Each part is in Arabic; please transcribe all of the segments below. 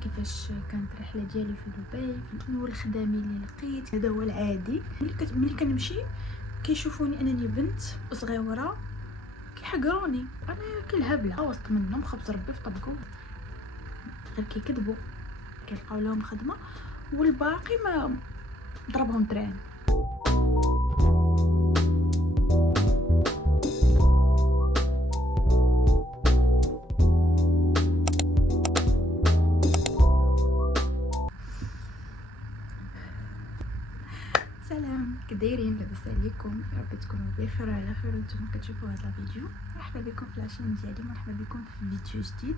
كيفاش كانت الرحله ديالي في دبي، شنو الخدامي اللي لقيت. هذا هو العادي. ملي كنمشي كيشوفوني انني بنت صغيره كيحقروني، انا كالهبله وسط منهم خبز ربي في طبقو، غير كيكذبوا كيلقاو لهم خدمه والباقي ما ضربهم تران. سلام، كدايرين؟ لاباس عليكم؟ يا رب تكونوا بخير وعلى خير وانتم كتشوفوا هذا الفيديو. مرحبا بكم في لاشين ديالي، مرحبا بكم في فيديو جديد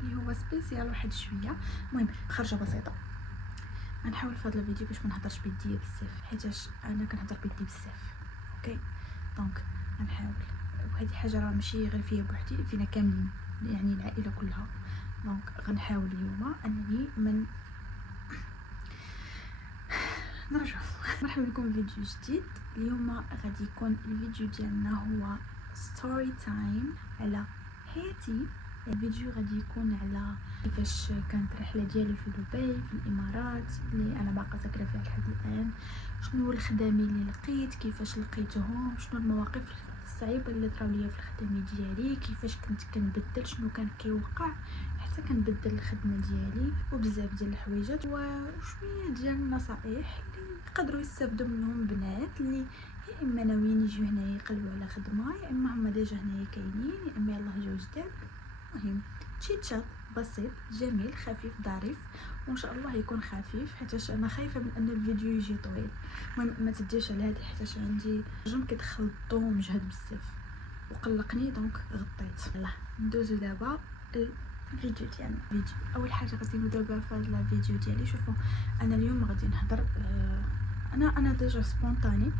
اللي هو سبيسيال واحد شويه. المهم خرجه بسيطه، غنحاول في هذا الفيديو باش ما نهضرش بيدي بزاف، حيتاش انا كنهضر بيدي بزاف. اوكي دونك غنحاول، وهذه حاجه راه ماشي غير فيا بوحدي، فينا كاملين، يعني العائله كلها. دونك غنحاول اليوم انني من نرجع. مرحبا بكم في فيديو جديد. اليوم غادي يكون الفيديو ديالنا هو ستوري تايم على حياتي. الفيديو غادي يكون على كيفاش كانت الرحله ديالي في دبي في الامارات اللي انا باقا ساكنه فيها لحد الان، شنو الخدامي اللي لقيت، كيفاش لقيتهم، شنو المواقف الصعيبه اللي طراو ليا في الخدمه ديالي، كيفاش كنت كنبدل، شنو كان كيوقع حتى كنبدل الخدمه ديالي، وبزاف ديال الحويجات وشويه ديال النصائح اللي يقدروا يستافدوا منهم بنات اللي يا اما ناويين يجيو هنايا يقلبوا على خدمه، يا اما هما ديجا هنايا كاينين، يا اما يلاه جاو جداد. المهم تشات بسيط جميل خفيف ظريف، وان شاء الله يكون خفيف حيتاش انا خايفه من ان الفيديو يجي طويل. المهم ما تديوش على هذه حيتاش عندي رجم كيدخل الضو مجهد بزاف وقلقني، دونك غطيت. يلا ندوزو دابا الفيديو ديالنا. فيديو اول حاجه غادي نبداو بها في هذا الفيديو ديالي. شوفوا انا اليوم غادي نهضر، انا ديجا سبونطاني،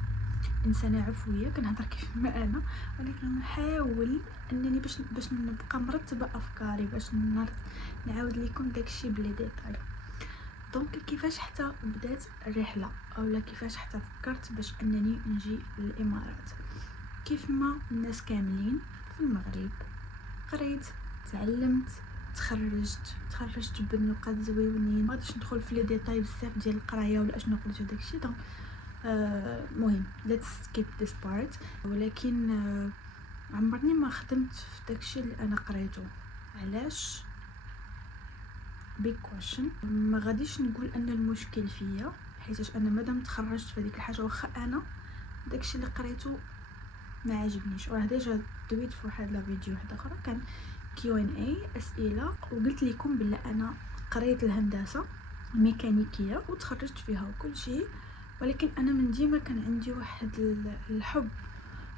انسانه عفويه، كنهضر كيف ما انا، ولكن نحاول انني باش نبقى مرتبه افكاري، باش نعاود لكم داكشي بلي ديتاي. دونك كيفاش حتى بدات الرحله، اولا كيفاش حتى فكرت باش انني نجي للامارات. كيف ما الناس كاملين في المغرب، قريت، تعلمت، تخرجت بنقاط زويونين. ما غاديش ندخل في لي ديتاي بزاف ديال القرايه ولا اشنو قريت وداكشي. دونك المهم let's skip this part. ولكن عمرني ما خدمت في داكشي اللي انا قريته. علاش؟ big question. ما غاديش نقول ان المشكل فيا، حيت انا مادام تخرجت في هذيك الحاجه، واخا انا داكشي اللي قريته ما عجبنيش. راه ديجا دويت في واحد لا فيديو واحد اخرى كان Q&A اسئله، وقلت لكم بلا انا قريت الهندسه الميكانيكيه وتخرجت فيها وكل شيء، ولكن انا من ديما كان عندي واحد الحب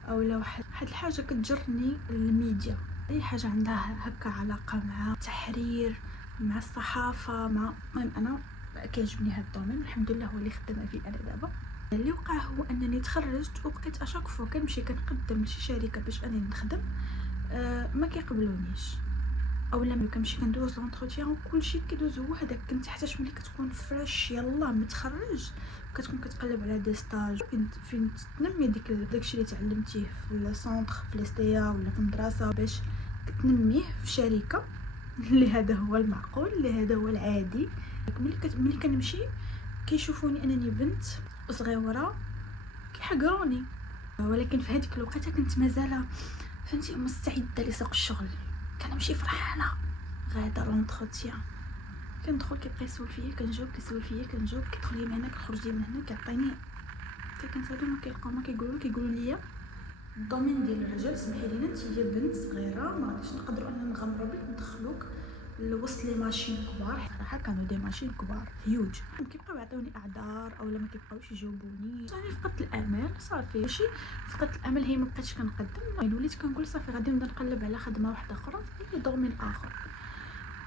اولا واحد الحاجه كتجرني الميديا، اي حاجه عندها هكا علاقه مع التحرير، مع الصحافه، مع المهم انا كيعجبني هذا الدومين، الحمد لله هو اللي خدامه فيه انا دابا. اللي وقع هو انني تخرجت وبقيت اشاك فوا كنمشي كنقدم لشي شركه باش انني نخدم، ما كيقبلونيش، اولا ملي كنمشي كندوز لونطروتيان وكلشي كيدوز هو هذاك. كنت حتى ملي كتكون فريش يلا متخرج كتكون كتقلب على دي ستاج فين تنمي داكشي اللي تعلمتيه في السونطر في ليستيا ولا في المدرسه، باش تنميه في شركه اللي هذا هو المعقول، اللي هذا هو العادي. ملي كنمشي كيشوفوني انني بنت صغيره كيحقروني، ولكن في هذيك الوقت كنت مازال فهمتي مستعده لسوق الشغل. كنمشي فرحانه غادا لونطروتيان، كندخل كيبقى يسول فيا كنجاوب، كيسول فيا كنجاوب، كيدخل لي من هنا كيخرج لي من هنا، كيعطيني كنسالو ما كيلقاو ما كيقولوا لي الدومين ديال الرجال سمحي لينا انت هي بنت صغيره ما غاديش نقدروا اننا نغمروا بك ندخلوك لوسط لي ماشين كبار. صراحه كانوا دي ماشين كبار هيوج، ما كيبقاو يعطيوني اعذار اولا ما كيبقاوش يجاوبوني. انا فقدت الامل صافي، شي فقدت الامل، هي ما بقيتش كنقدم، وليت كنقول صافي غادي نبدا نقلب على خدمه واحده اخرى في دومين اخر.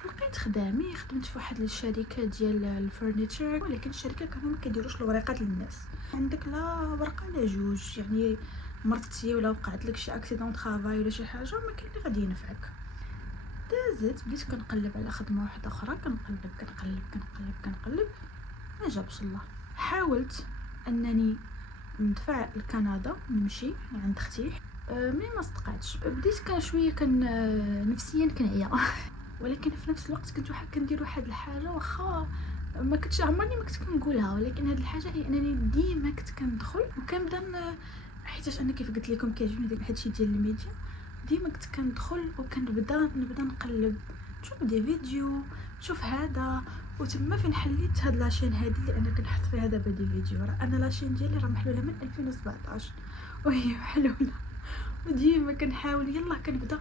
لقيت خدامي، خدمت في واحد الشركه ديال الفرنيتشر، ولكن الشركه كانوا ما كيديروش الورقات للناس، عندك لا ورقه لا جوج، يعني مرضتي ولا وقعت لك شي اكسيدون طرافاي ولا شي حاجه ما كاين اللي غادي ينفعك. دازت بديت كنقلب على خدمه واحده اخرى، كنقلب ما جابش الله. حاولت انني ندفع لكندا نمشي عند اختي، مي ما صدقاتش. بديت كان شويه نفسيا كنعيا ولكن في نفس الوقت كنت كندير واحد الحاجه واخا ما كنتش عمرني ما كنت كنقولها، ولكن هاد الحاجه هي انني ديما كنت كندخل وكنبدا حيتاش انا كيف قلت لكم كيعجبني داك هادشي ديال الميديا. ديما كنت كندخل وكنبدا نقلب نشوف دي فيديو، نشوف هذا، وتما فين حليت هاد لاشين هادي اللي انا كنحط فيها دابا دي فيديو. راه انا لاشين ديالي راه محلوله من 2017 وهي محلوله، وديما كنحاول يلا كنبدا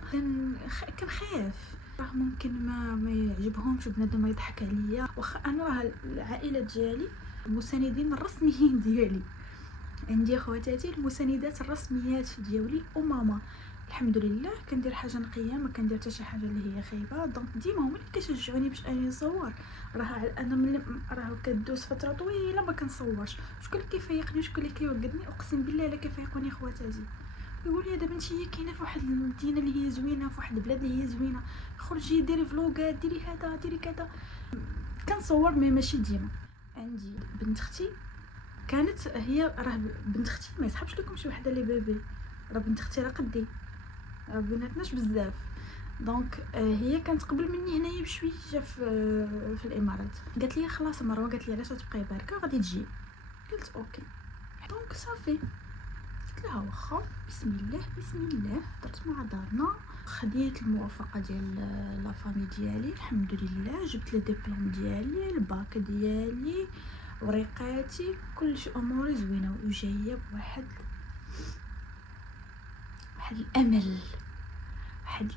كنخاف راه ممكن ما يعجبهمش بنادم يضحك عليا. واخا انا راه العائله ديالي المساندين الرسميين ديالي، عندي خواتاتي المساندات الرسميات ديالي وماما الحمد لله. كندير حاجه نقيه، ما كندير حتى شي حاجه اللي هي خايبه، دونك ديما هما اللي كيشجعوني باش اني نصور. راه انا من راه كدوز فتره طويله ما كنصورش، شكون اللي كيفيقني شكون اللي كيوقدني؟ اقسم بالله الا كيفيقوني خواتاتي، يقول لي دابا انتي كاينه في واحد المدينه اللي هي زوينه، في واحد البلاد اللي هي زوينه، خرجي ديري فلوغات، ديري هذا ديري كذا. كنصور مي ماشي ديما. عندي بنت اختي كانت هي راه بنت اختي ما يصحابش لكم شي وحده اللي بيبي، راه بنت اختي راه قدي، راه بيناتناش بزاف. دونك هي كانت قبل مني هنايا بشويه في الامارات. قالت لي خلاص مروه، قالت لي علاش تبقاي باركه غادي تجي؟ قلت اوكي. دونك صافي قلت لها واخا، بسم الله بسم الله. درت مع دارنا، خديت الموافقه ديال لا فامي ديالي الحمد لله، جبت لي ديبلوم ديالي، الباك ديالي، وريقاتي، كلشي اموري زوينه، وجايه بواحد الامل، واحد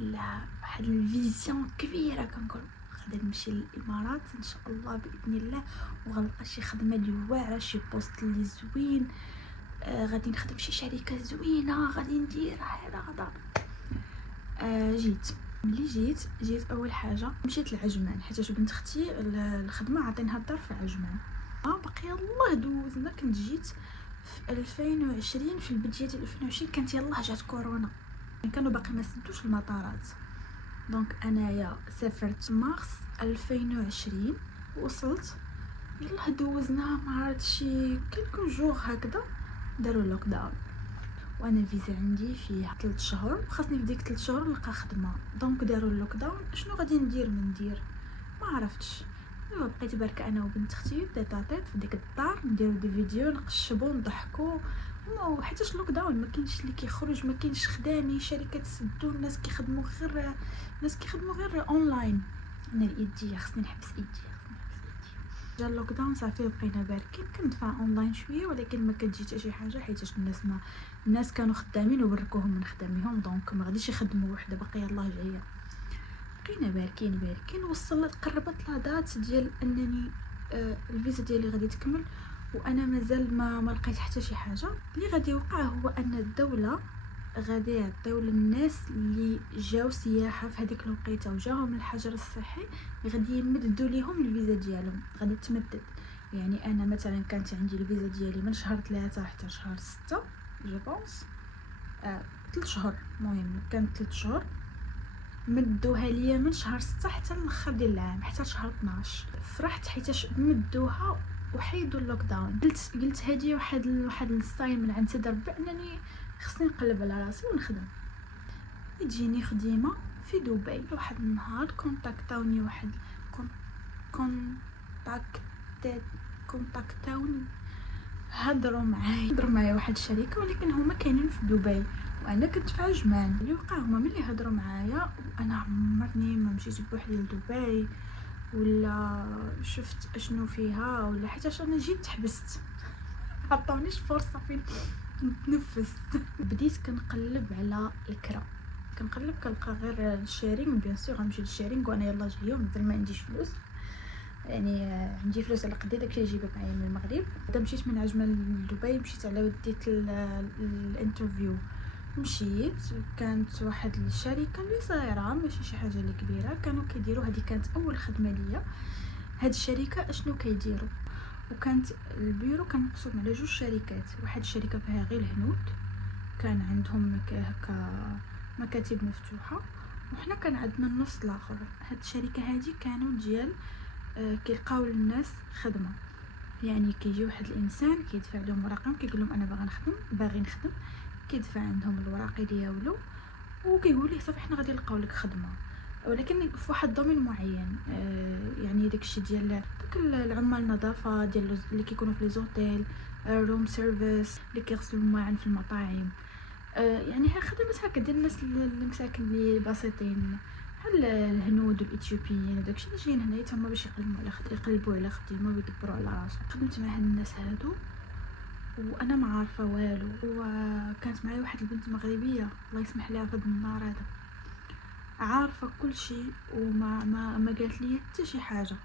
الفيزيون كبيره. كنقول غادي نمشي للامارات ان شاء الله باذن الله، وغنلقى شي خدمه اللي واعره، شي بوست اللي زوين، غادي نخدم شي شركه زوينه، غادي ندير هذا. ملي جيت اول حاجه مشيت لعجمان، حيت بنت اختي الخدمه عطينها الدار في عجمان. باقي الله دوزنا. كنت جيت في 2020 في البدايه ديال 2020 كانت يلاه جات كورونا، كانوا باقي ما سدوش المطارات. دونك انايا سافرت مارس 2020 وصلت، يلاه دوزنا ما عرفت شي كلكم جوغ هكذا داروا لوك داون، وانا الفيزا عندي فيه 3 شهور وخاصني في ديك 3 شهور نلقى خدمه. دونك داروا اللوك داون. شنو غادي ندير ما عرفتش. دابا بقيت بركه انا وبنت اختي تيطاطيط في ديك الدار، نديرو دي فيديو، نقشبو، نضحكو، وحيتاش لوك داون ما كاينش اللي كيخرج، ما كاينش خدامي، شركات سدوا، الناس كيخدموا غير اونلاين. انا الايديه خصني نحبس ايدي. جا اللوك داون صافي بقينا باركين، كندفع اونلاين شويه ولكن ما كتجي حتى شي حاجه، حيتاش الناس كانوا خدامين وبركوهم من خدامهم، دونك ما غاديش يخدموا وحده باقي يلاه جايه. بقينا باركين وصلت قربت لا دات ديال انني الفيزا ديالي غادي تكمل، وانا مازال ما لقيت حتى شي حاجه. اللي غادي يوقع هو ان الدوله غادي يعطيو للناس اللي جاو سياحه في هذيك الوقيته وجاهم الحجر الصحي، غادي يمددوا ليهم الفيزا ديالهم، غادي تمدد. يعني انا مثلا كانت عندي الفيزا ديالي من شهر 3 حتى شهر 6 جو بونس، 3 شهور. المهم كانت 3 شهور، مدوها ليا من شهر 6 حتى الاخر ديال العام، حتى شهر 12. فرحت حيتاش مدوها وحيدوا اللوك داون. قلت هادي واحد الساين من عند سيدي ربي انني خصني نقلب على راسي ونخدم. تجيني خديمه في دبي. واحد النهار كونتاكتاوني كونتاكتاوني هضروا معايا واحد الشركه، ولكن هما كاينين في دبي وانا كنت في عجمان. اللي وقع هما ملي هضروا معايا، وانا عمرني ما مشيت بوحدي لدبي ولا شفت اشنو فيها، ولا حيت انا جيت تحبست، عطاونيش فرصه فين نتنفس. بديت كنقلب على الكرا، كنلقى غير الشيرين، بيان سور غنمشي للشيرين وانا يلا جايه مازال ما عنديش فلوس. يعني عندي فلوس على قدي داكشي اللي جيبه معايا من المغرب. بدا مشيت من عجمان لدبي، مشيت على وديت الانترفيو. مشيت كانت واحد الشركه اللي صغيره ماشي شي حاجه اللي كبيره، كانوا كيديروا هذه كانت اول خدمه ليا. هاد الشركه اشنو كيديروا، وكانت البيرو كان مقسوم على 2 شركات. واحد الشركه فيها غير الهنود، كان عندهم هكا مكاتب مفتوحه، وحنا كان عندنا النص الاخر. هاد الشركه هذه كانوا ديال كيلقاو للناس خدمه، يعني كيجي واحد الانسان كيدفع لهم ورقه، كيقول لهم انا باغي نخدم، كيدفع عندهم الوراقي ديالو وكيقول ليه صافي حنا غادي نلقاو لك خدمه. ولكن في واحد الدومين معين. يعني داكشي ديال داك العمال النظافه ديال اللي كيكونوا في لي زوتيل، روم سيرفيس اللي كيغسلوا الماعن في المطاعم. يعني ها خدمات هكا ديال الناس المساكن اللي بسيطين، بحال الهنود والاثيوبيين وداكشي اللي جايين هنايا تما باش يقلبوا على خدمه ويدبروا على راسهم. خدمت مع هاد الناس هادو وانا ما عارفه والو، وكانت معايا واحد البنت مغربيه الله يسمح لها في هاد النهار هذا، عارفه كل شيء وما ما قالت لي حتى شي حاجه.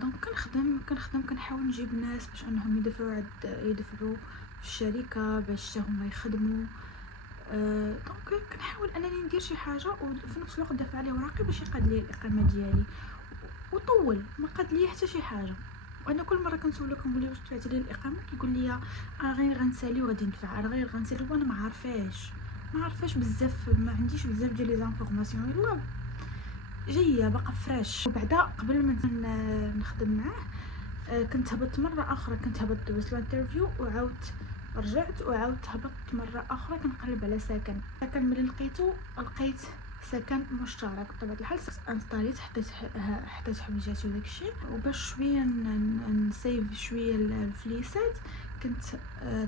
دونك كنخدم كنحاول نجيب ناس باش انهم يدفعوا في الشركه باش هما يخدموا. دونك كنحاول انني ندير شي حاجه وفي نفس الوقت دافع عليه وراقي باش يقاد لي الاقامه ديالي، وطول ما قاد لي حتى شي حاجه. وانا كل مره كنسولو كنقول ليه واش دفعتي لي الاقامه، كيقول لي غير غنسالي وغادي ندفع، غير غنسالي، وانا ما عارفاش بزاف، ما عنديش بزاف ديال لي زانفورماسيون. يلا جايه باقا فريش. وبعدا قبل ما نخدم معاه كنت هبطت مره اخرى، كنت هبطت دوزت الانترفيو وعاودت رجعت وعاودت هبطت مره اخرى كنقلب على سكن. ملي لقيت سكن مشترك بطبيعه الحال انستاليت، حطيت حويجاتي وداكشي، وباش شويه نسيف شويه الفليسات كنت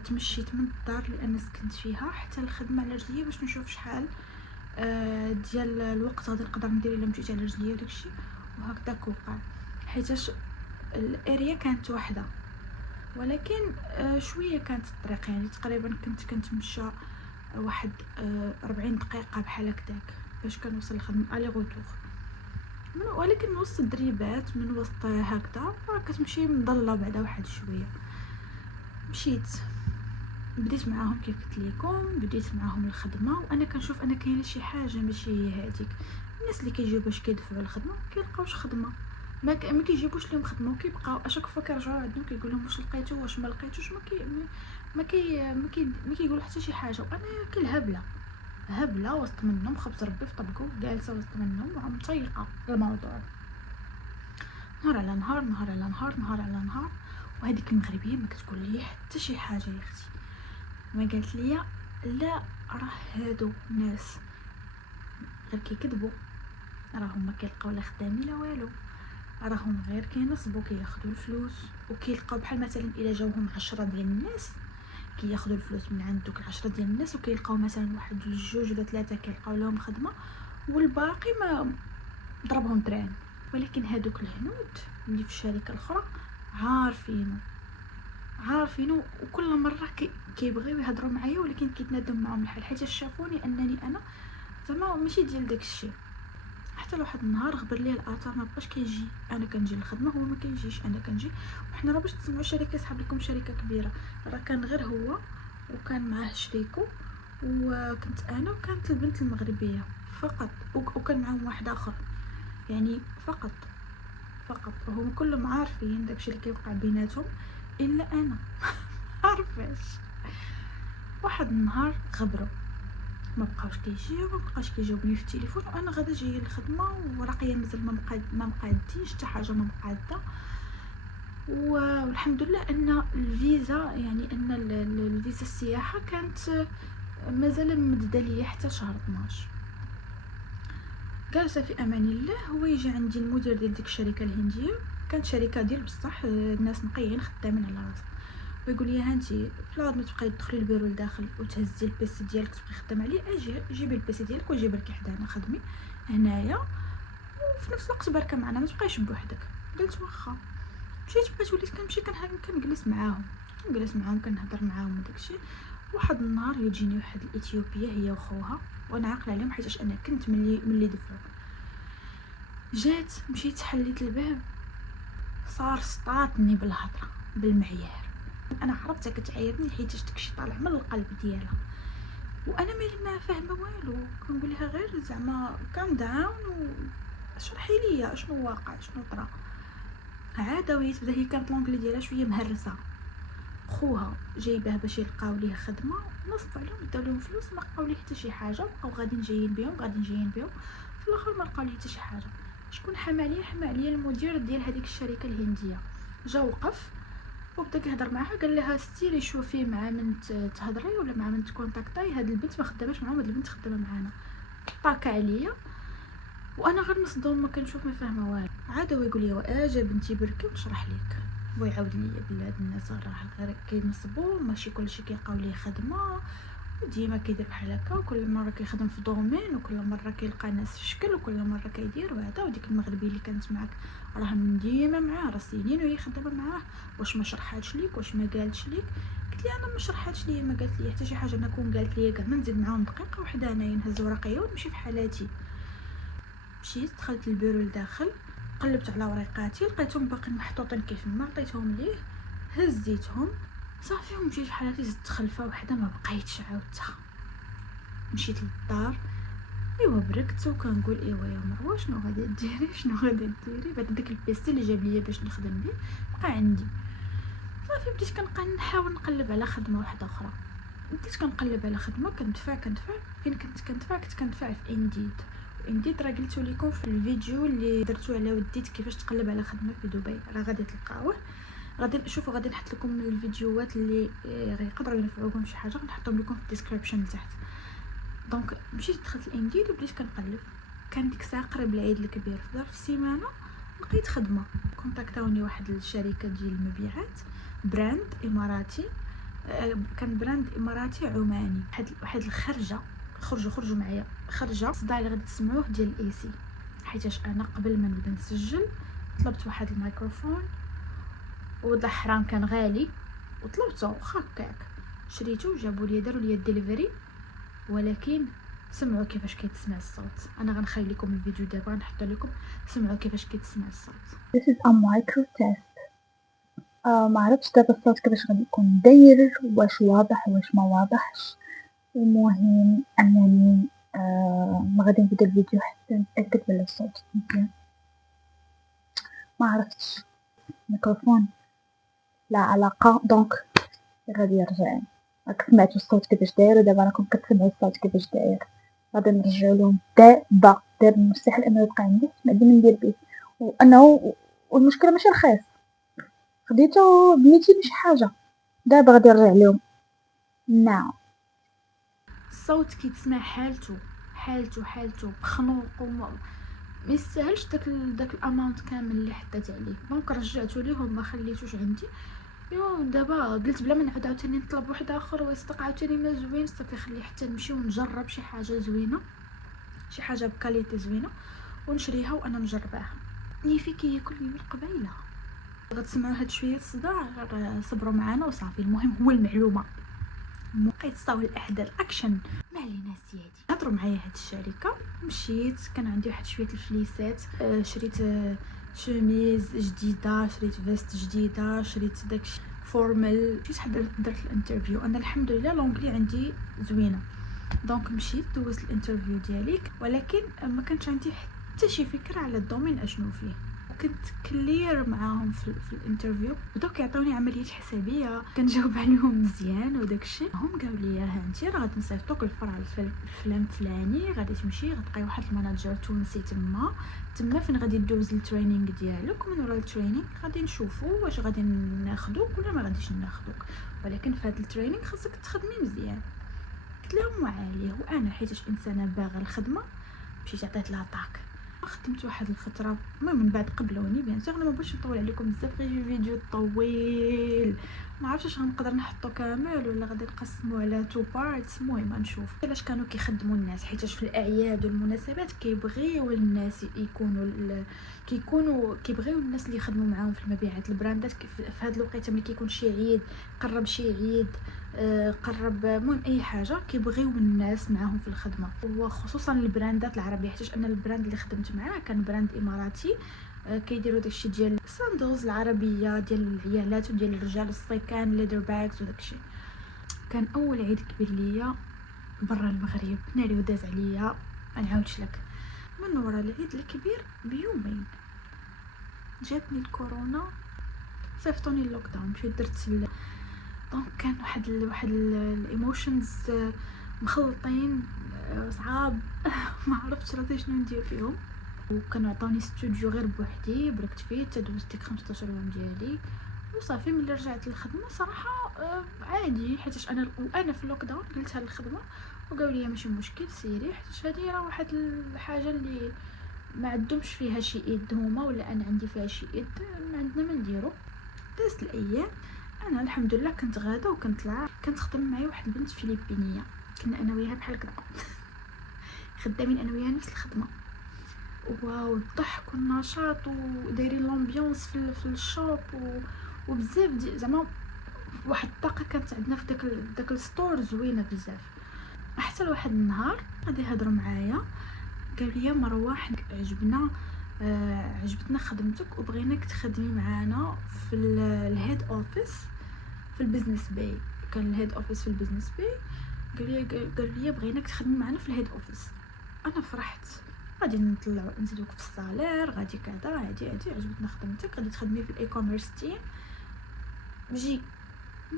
تمشيت من الدار لان سكنت فيها حتى الخدمه على رجليا باش نشوف شحال ديال الوقت غادي نقدر ندير الا مشيت على رجليا وداكشي. وهكذاك وقع، حيتاش الاريا كانت واحده ولكن شويه كانت الطريق، يعني تقريبا كنت مشى واحد 40 دقيقه بحال هكاك باش كنوصل للخدمه الي غوتور. ولكن من وسط الدريبات من وسط هكذا كتمشي مضله بعدا واحد شويه. مشيت بديت معاهم كيف قلت لكم، بديت معاهم الخدمه، وانا كنشوف انا كاينه شي حاجه ماشي هي هذيك. الناس اللي كيجيو باش كيدفعوا الخدمه كيلقاوش خدمه، ما كيجيبوش لهم خدمه، وكيبقاو اشاك فوا كيرجعوا عندهم كيقول لهم واش لقيتو واش ما لقيتوش، ما كيقولوا حتى شي حاجه. وانا هبله وسط منهم، خبز ربي في طبقو، جالسه وسط منهم ومطيقه الموضوع. نهار على نهار، وهذيك المغربيه ما كتقول لي حتى شي حاجه يا اختي، ما قالت لي لا راه هادو ناس غير كيكذبوا، راهم ما كيلقاو لا خدامين لا والو، راهم غير كينصبوا كياخذوا الفلوس، وكيلقاو بحال مثلا الا جاوهم 10 ديال الناس كياخذوا الفلوس من عند دوك 10 ديال الناس، وكيلقاو مثلا واحد جوج ولا 3 كيلقاو لهم خدمه والباقي ما ضربهم تران. ولكن هادوك الهنود اللي في الشركه الاخرى عارفينه وكل مره كيبغيو يهضروا معايا، ولكن كيتنادوا معاهم الحال حيت شافوني انني انا زعما ماشي ديال داكشي. حتى لواحد النهار غبر ليه الاثر ما بقاش كيجي، انا كنجي للخدمه هو ما كيجيش، انا كنجي. وحنا راه باش تسمعوا شركه سحب لكم شركه كبيره، راه كان غير هو وكان معاه شريكو وكنت انا وكانت البنت المغربيه فقط، وكان معاهم واحد اخر، يعني فقط. وهم كلهم عارفين داكشي اللي كيوقع بيناتهم الا انا عارفاش. واحد النهار غبروا ما بقاوش كيجاوبني في التليفون، وانا غادا جايه للخدمه وراقيه مازال ما مقاديش حتى حاجه، ما مقاده. والحمد لله ان الفيزا، يعني ان الفيزا السياحه كانت مازال ممدده ليا حتى شهر 12. جالسه في امان الله، هو يجي عندي المدير ديال ديك الشركه الهنديه، كانت شركه ديال بصح الناس نقيين خدامين على راسهم، ويقول لي هانتي فلا ما تبقاي تدخلي البيرو لداخل وتهزي البيسي ديالك تبقاي خدام عليه، اجي جيبي البيسي ديالك وجيبي لك حدانا خدمي هنايا، وفي نفس الوقت باركه معنا ما تبقايش بوحدك. قلت واخا. مشيت بقيت وليت كنمشي كنجلس معاهم كنهضر معاهم وداكشي. واحد النهار يجيني واحد الاثيوبيه هي وخوها، وانا عاقله عليهم حيت انا كنت ملي دفعوا. جات مشيت حليت الباب، صار سطاتني بالهضره بالمعيار، انا عرفتها كتعايرني حيت داكشي طالع من القلب ديالها، وانا ما فاهمه والو. كنقول لها غير زعما كام داون وشرحي لي اشنو واقع شنو طرا. عاده وهي تبدا، هي كانت لونجلي ديالها شويه مهرسه، خوها جايباه باش يلقاو ليه خدمه، نصبوا عليهم داو لهم فلوس، ما لقاو ليه حتى شي حاجه، بقاو غاديين جايين بهم في الاخر ما لقاو ليه حتى شي حاجه. شكون حمى عليا المدير ديال هذيك الشركه الهنديه، جا وقف وبدا كيهضر معاها، قال لها ستيري شوفي مع من تهضري ولا مع من تكونتاكتاي، هاد البنت ما خداماش معاهم، هاد البنت خدامه معانا. طاكا عليا وانا غير مصدوم ما كنشوف ما فاهمه والو. عاد هو يقول لي واجا بنتي بركي ونشرح لك، هو يعاود لي بلاد الناس راه غير كينصبوا ماشي كلشي كيلقاو ليه خدمه، وديما كيدير بحال هكا، وكل مره كيخدم في دومين وكل مره كيلقى ناس في شكل وكل مره كيدير وهذا. وديك المغربيه اللي كانت معاك راه من ديما معاه، راه سنين وهي خدامه معاه، واش ما شرحاتش ليك واش ما قالتش ليك؟ قلت لي انا ما شرحاتش ليا ما قالت لي حتى شي حاجه، انا كون قالت لي كاع ما نزيد معاهم دقيقه وحده انايا نهز ورقيه ونمشي في حالاتي. مشيت دخلت البيرو لداخل، قلبت على ورقاتي لقيتهم باقي محطوطين كيف ما عطيتهم ليه، هزيتهم صافي ومشيت في حالاتي. زدت خلفه وحده ما بقيتش عاودتها. مشيت للدار، ايوا بركت وكنقول ايوا يا مروه شنو غادي ديري شنو غادي ديري بعد داك البيستي اللي جاب ليا باش نخدم به بقى عندي. صافي بديت كنبقى نحاول نقلب على خدمه واحده اخرى، بديت كنقلب على خدمه كندفع فين كنت كندفع في انديد راه قلت لكم في الفيديو اللي درتو على وديت كيفاش تقلب على خدمه في دبي، راه غادي تلقاوه. غادي نشوفوا غادي نحط لكم الفيديوهات اللي غيقدروا ينفعوكم شي حاجه نحطهم لكم في الديسكريبشن تحت. دونك مشيت دخلت الانديد وبديت كنقلب. كان ديك الساعه قريب العيد الكبير، في ظرف السيمانه لقيت خدمه. كونتاكتاوني واحد الشركه ديال المبيعات، براند اماراتي، كان براند اماراتي عماني، واحد الخرجه خرجوا معايا خرجه الصداع اللي غادي تسمعوه ديال الاي سي، حيتاش انا قبل ما نبدا نسجل طلبت واحد الميكروفون وضع حرام كان غالي وطلبته هكاك، شريته وجابوا لي داروا لي الدليفري. ولكن سمعوا كيفاش كيتسمع الصوت، انا غنخلي لكم الفيديو دابا نحط لكم سمعوا كيفاش كيتسمع الصوت. This is a micro test. ما عرفتش دابا الصوت كيفاش غادي يكون داير، واش واضح واش ما واضحش. المهم انني ما غادي نبدا الفيديو حتى نتاكد بلي الصوت مزيان. ما عرفتش الميكروفون لا علاقه، دونك غادي يرجع. راك سمعتوا الصوت كيفاش داير ودابا راكم كتسمعوا الصوت كيفاش داير. غادي نرجعوا لهم دابا. دابا مستحيل انه يبقى عندي ما ديما ندير به، وانه والمشكله ماشي رخيص، خديته ب200 شي حاجه. دابا غادي نرجع لهم. نعم الصوت كيتسمع حالته بخنوق وما يستاهلش داك الاماونت كامل اللي حطيت عليه. دونك رجعته ليهم ما خليتوش عندي. ايوا دابا قلت بلا ما نعاود عاوتاني نطلب واحد اخر ويصدق عاوتاني ما زوين، صافي خليه حتى نمشي ونجرب شي حاجه زوينه، شي حاجه بكاليتي زوينه ونشريها وانا نجربها. نيفي كياكل من القبيله. غتسمعوا هاد شويه الصداع غير صبروا معنا وصافي. المهم هو المعلومه كيتصاو الاحداث اكشن. ما علينا سيادي. هضروا معايا هاد الشركه، مشيت كان عندي واحد شويه الفليسات، شريت شوميز جديده، شريت فيست جديده، شريت داكشي فورمال. مشيت حضرت درت الانترفيو. انا الحمد لله لونجلي عندي زوينه، دونك مشيت دوزت الانترفيو ديالي، ولكن ما كانش عندي حتى شي فكره على الدومين اشنو فيه. كنت كلير معاهم في الانترفيو، بداو كيعطيوني عمليه حسابيه كنجاوب عليهم مزيان وداكشي. هم قالوا لي ها انت راه غادي نصيفطوك للفرع الفلاني، غادي تمشي غتلقاي واحد الماناجر تونسي تما فين غادي دوز التريننغ ديالك، ومن ورا التريننغ غادي نشوفوا واش غادي ناخذوك ولا ما غاديش ناخذوك، ولكن في هذا التريننغ خاصك تخدمي مزيان. قلت لهم وعليه، وانا حيتاش انسانه باغا الخدمه مشيت عطيت لها طاك. خدمت واحد الفتره. المهم من بعد قبلوني بيان سور. انا ما بغيتش نطول عليكم بزاف، غير فيديو طويل ما عرفتش واش غنقدر نحطو كامل ولا غادي نقسمو على 2 بارتس. المهم نشوف. علاش كانوا كيخدموا الناس، حيتاش في الاعياد والمناسبات كيبغيو الناس كيبغيو الناس اللي يخدموا معاهم في المبيعات البراندات في هاد الوقيته ملي كيكون شي عيد، قرب شي عيد، قرب المهم اي حاجه كيبغيو الناس معاهم في الخدمه، وخصوصا البراندات العربيه. حيت انا البراند اللي خدمت معاه كان براند اماراتي، كيديروا داكشي ديال الساندوز العربيه ديال العيالات وديال الرجال، الصيكان ليدر باكس وداكشي. كان اول عيد كبير ليا برا المغرب، ناري وداز عليا ما نعاودش لك. من ورا العيد الكبير بيومين جاتني الكورونا، صيفطوني اللوك داون، مشيت درت دونك كان واحد الايموشنز مخلطين صعاب. ما عرفتش راسي شنو ندير فيهم. وكانوا عطاوني استوديو غير بوحدي بركت فيه تدوزت ديك 15 يوم ديالي وصافي. ملي رجعت للخدمه صراحه عادي، حيتاش انا في اللوك داون قلتها للخدمه وقالوا لي ماشي مشكل سيري، حيت هذه راه واحد الحاجه اللي ما عندهمش فيها شي ايد هما ولا انا عندي فيها شي ايد، ما عندنا ما نديرو. دازت الايام، انا الحمد لله كنت غاده وكنت طالعه، كانت تخدم معايا واحد البنت فيليبينيه، كنا انا وياها بحال كدا خدامين انا وياها نفس الخدمه، واو الضحك والنشاط ودايرين لومبيونس في الشوب وبزاف زعما واحد الطاقه كانت عندنا في داك الستور زوينه بزاف. حتى لواحد النهار غادي يهضروا معايا، قال لي مروه حنا عجبتنا خدمتك وبغيناك تخدمي معانا في الهيد اوفيس في البيزنس باي. كان الهيد اوفيس في البيزنس باي، قال لي بغيناك تخدمي معانا في الهيد اوفيس. انا فرحت، غادي نزيدوك في الصالير، غادي كذا، عادي عجبتنا خدمتك، غادي تخدمي في الاي كوميرس تيم.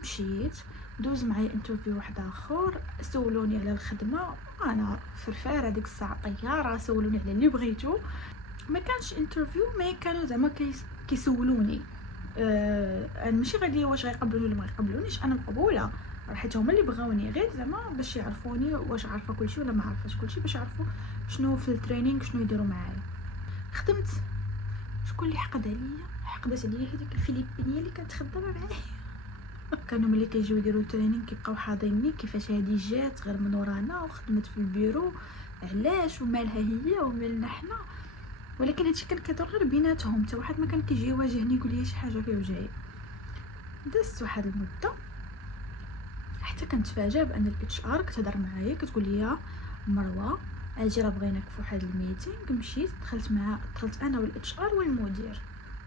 مشيت دوز معايا انترفيو واحد اخر، سولوني على الخدمه، انا فرفاره ديك الساعه طياره، سولوني على اللي بغيتو، ما كانش انترفيو، ما كانوا زعما كيسولوني انا ماشي غادي واش غيقبلوني ولا ما يقبلونيش، انا مقبوله، حيت هما اللي بغاوني، غير زعما باش يعرفوني واش عارفه كلشي ولا ما عارفاش كلشي، باش يعرفوا شنو في التريننغ شنو يديروا معايا. خدمت. شكون اللي حقدت عليا هذيك الفلبينيه اللي كانت خدامه معايا كانوا ملي كيجيو يديروا التريننغ كيبقاو حاضيني كيفاش هذه جات غير من ورانا وخدمت في البيرو، علاش ومالها هي ومالنا حنا، ولكن هادشي كان كيدور غير بيناتهم، حتى واحد ما كان كيجي يواجهني يقول لي شي حاجه في وجهي. دازت واحد المده حتى كنتفاجئ بان الاتش ار كتهضر معايا كتقول لي مروه اجي راه بغيناك في واحد الميتينغ. مشيت دخلت انا والاتش ار والمدير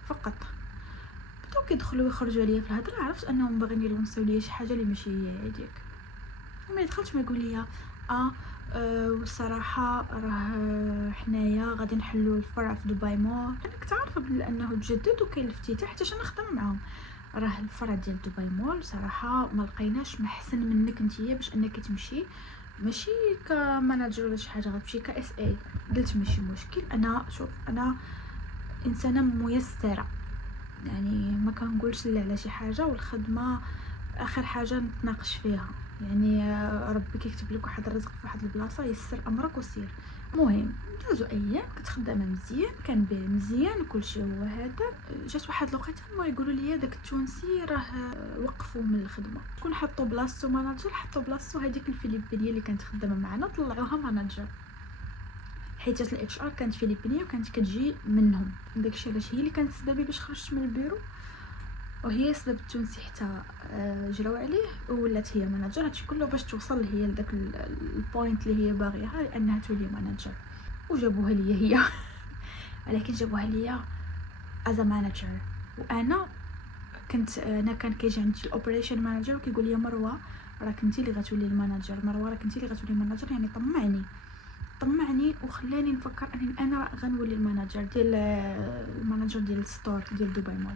فقط، بداو كيدخلوا ويخرجوا عليا في الهضره، عرفت انهم باغيين يلونسيو ليا شي حاجه اللي ماشي هي هذيك. وما دخلتش ما يقول لي والصراحه راه حنايا غادي نحلوا الفرع في دبي مول. انا كنت عارفه بانه تجدد وكاين الافتتاح حتى انا خدام معاهم، راه الفرع ديال دبي مول صراحه ما لقيناش محسن منك نتيا باش انك تمشي، ماشي كماناجر ولا شي حاجه، غتمشي كاس اي. قلت ماشي مشكل، انا شوف انا انسانه ميسره، يعني ما كنقولش لا على شي حاجه، والخدمه اخر حاجه نتناقش فيها، يعني ربي كيكتب لك واحد الرزق في واحد البلاصه، يسر امرك وسير. المهم دازو ايام كنت خدامه مزيان، كان بيه مزيان كلشي هو هذا. جات واحد الوقيته هما يقولوا لي داك التونسي راه وقفوا من الخدمه، شكون حطوا بلاصتو ماناجر، حطوا بلاصتو هذيك الفلبينيه اللي كانت خدامه معنا طلعوها ماناجر، حيت الاتش ار كانت فلبينيه وكانت كتجي منهم، داكشي علاش هي اللي كانت سببي باش خرجت من البيرو، وهي سبب التونسي حتى جراو عليه وولات هي ماناجر. هادشي كله باش توصل هي لداك البوينت اللي هي باغيها لانها تولي ماناجر، وجابوها ليا هي ولكن جابوها ليا از ماناجر. وانا كان كيجي عندي الاوبريشن ماناجر وكيقول لي مروه راك انت اللي غتولي الماناجر، مروه راك انت اللي غتولي ماناجر، يعني طمعني وخلاني نفكر انني انا غنولي الماناجر ديال الستور ديال دبي مول.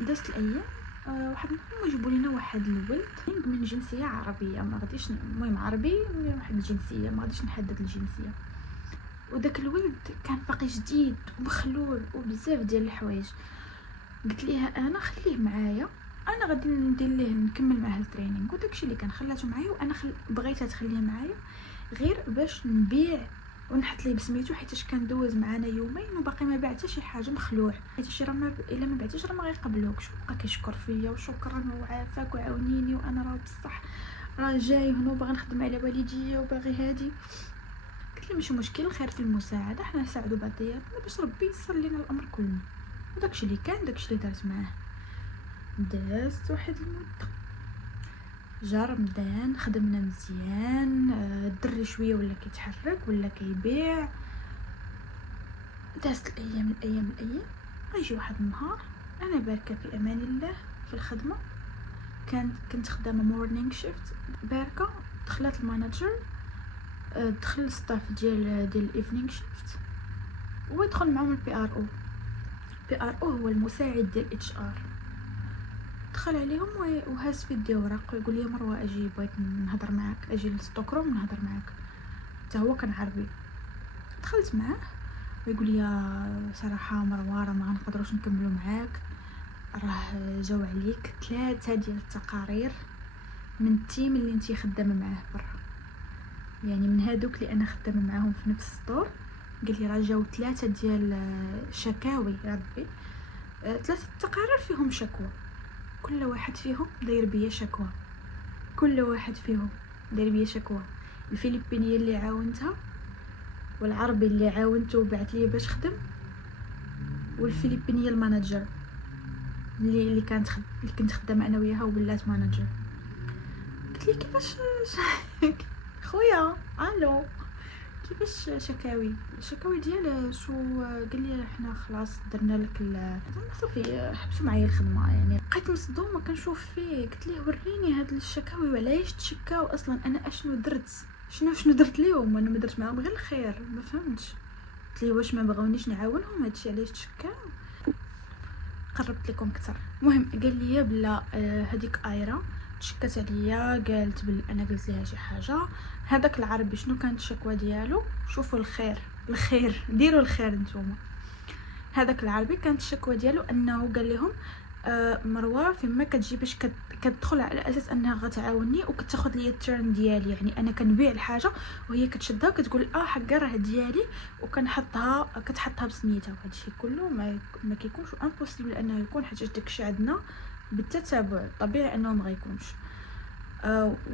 دازت الايام واحد النهار جابوا لينا واحد الولد من جنسيه عربيه، ما غاديش المهم عربي من واحد الجنسيه، ما غاديش نحدد الجنسيه، وداك الولد كان باقي جديد ومخلول وبزاف ديال الحوايج. قلت ليها انا خليه معايا، انا غادي ندير ليه نكمل معاه التريننغ، وداكشي اللي كان خلاته معايا، وانا بغيتها تخليه معايا غير باش نبيع ونحط ليه بسميتو، حيتاش كان دوز معانا يومين وباقي ما بعت شي حاجه، مخلوع، حيتاش راه الا ما بعتيش راه ما غيقبلوكش. بقى كيشكر فيا وشكرا وعافاك وعاونيني، وانا راه بصح راه جاي هنا وباغي نخدم على والديا وباغي هادي. قلت له ماشي مشكل، الخير في المساعده، حنا نساعدوا بعضياتنا باش ربي يسر لينا الامر كله. وداكشي اللي كان، داكشي اللي درت معاه. دازت واحد المده، جا رمضان، خدمنا مزيان، الدري شويه ولا كيتحرك ولا كيبيع. دازت الايام غيجي واحد النهار انا باركه في امان الله في الخدمه، كنت خدامه مورنينغ شيفت، باركه دخلت الماناجر، دخل الستاف ديال الايفنينغ شيفت، ودخل معهم البي ار او هو المساعد ديال اتش ار. دخل عليهم وهز في يدي ورق ويقول لي مروه اجي بغيت نهضر معاك، اجي للستوكروم نهضر معاك. حتى هو كان عربي. دخلت معاه ويقول لي صراحه مروه راه ما غنقدروش نكملوا معاك، راه جاو عليك 3 ديال التقارير من التيم اللي انتي خدامه معاه برا، يعني من هادوك اللي انا خدامه معاهم في نفس السطور، قال لي راه جاو 3 ديال شكاوي ربي، 3 تقارير فيهم شكوى، كل واحد فيهم داير بيا شكوى، كل واحد فيهم داير بيا شكوى. الفلبينيه اللي عاونتها، والعربي اللي عاونته وبعث لي باش خدم، والفلبينيه المانجر اللي كنت خدامه انا وياها وولات مانجر. قلت لي كيفاش خويا الو كيفاش الشكاوي ديال شو؟ قال لي حنا خلاص درنا لك صافي حبسوا معايا الخدمه. يعني بقيت مصدومه كنشوف فيه، قلت ليه وريني هاد الشكاوي وعلاش تشكاو اصلا، انا اشنو درت، شنو درت ليهم؟ انا ما درت معاهم غير الخير، ما فهمتش. قلت ليه واش ما بغاونيش نعاونهم؟ هادشي علاش تشكاو؟ قربت لكم اكثر. المهم قال لي بلا هذيك ايرا تشكات عليا، قالت انا قلت لها شي حاجه. هذاك العربي شنو كانت الشكوى ديالو؟ شوفوا الخير ديروا الخير نتوما. هذاك العربي كانت الشكوى ديالو انه قال لهم مروه فيما كتجي باش كتدخل على اساس انها غتعاوني وكتاخذ ليا التيرن ديالي، يعني انا كنبيع الحاجه وهي كتشدها وكتقول حقا راه ديالي، كتحطها بسميتها. وهذا الشيء كله ما كيكونش امبوسيبل انه يكون، حيت داكشي عندنا بالتتابع طبيعي انه ما غيكونش.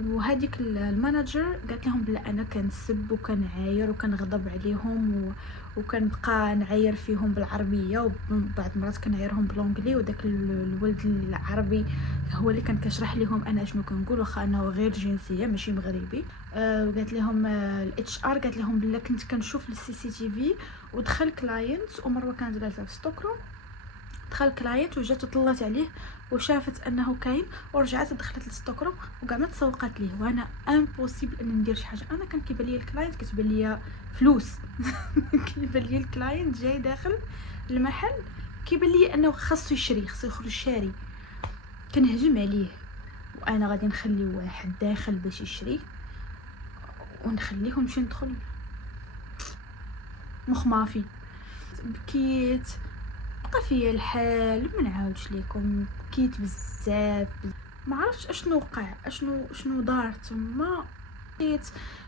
وهذيك المانجر قالت لهم بلا انا كنسب وكنعاير وكنغضب عليهم وكنبقى نعاير فيهم بالعربيه، وبعض المرات كنعايرهم بالانجلي، وداك الولد العربي هو اللي كان كيشرح لهم انا شنو كنقول، واخا انه غير جنسيه ماشي مغربي. وقالت لهم الاتش ار قالت لهم بلا كنت كنشوف السي سي تي في ودخل كلاينت، ومروه كانت جالسه في ستوكهولم، دخل كلاينت وجات طلات عليه وشافت انه كاين ورجعت دخلت لستوكهولم وكاع ما تسوقات ليه. وانا امبوسيبل ان ندير شي حاجه، انا كان كيبان لي الكلاينت كتبان لي فلوس كيبان لي الكلاينت جاي داخل المحل كيبان لي انه خاصو يشري، خاصو يخرج شاري، كنهجم عليه وانا غادي نخلي واحد داخل باش يشري ونخليه نمشي ندخل مخمافي. بكيت بقى فيا الحال، ما نعاودش لكم، بكيت بزاف ما عرفتش اشنو وقع، اشنو دار تما.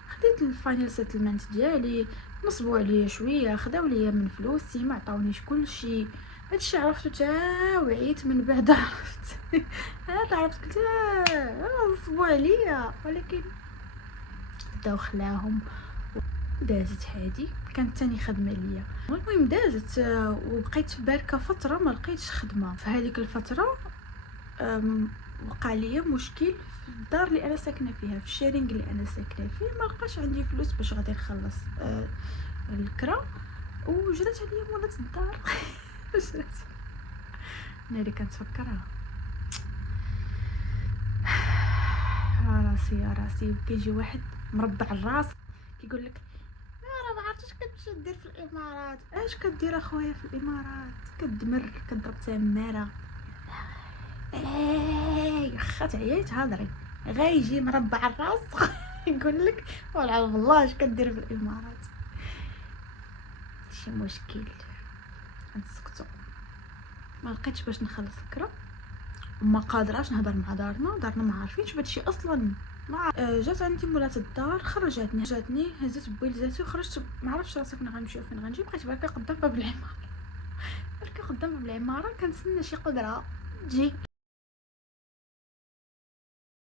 خديت الفاينل سيتلمنت ديالي، نصبوا عليا شويه، خداو ليا من فلوسي، ما عطاونيش كلشي. هادشي عرفتو تا وعيت من بعد عرفت هذا عرفت قلت نصبوا عليا، ولكن بداو خلاهم دازت. هادي كانت تاني خدمه ليا. المهم دازت وبقيت باركه فتره ما لقيتش خدمه. في هذيك الفتره وقع ليا مشكل في الدار اللي انا ساكنه فيها، في الشيرينغ اللي انا ساكنه فيه، ما لقاش عندي فلوس باش غادي نخلص الكرا، وجرات عليا مولات الدار انا اللي كنتفكرها يا راسي كيجي واحد مربع الراس كيقول لك راه ما عرفتش كتمشي دير في الامارات. اش كدير اخويا في الامارات؟ كدمر كضرب تماره. واخا تعياي تهضري غايجي مربع الراس يقول لك والله والله اش كدير في الامارات. شي مشكل نسكتو. ما لقيتش باش نخلص الكرا وما قادراش نهضر مع دارنا ما عارفينش بهادشي اصلا. جات عندي مولات الدار، جاتني هزت بويلزاتي وخرجت، ما عرفتش راسي فين غنمشي وفين غنجي. بقيت باكا قدام باب العماره كنتسنى شي قدره تجي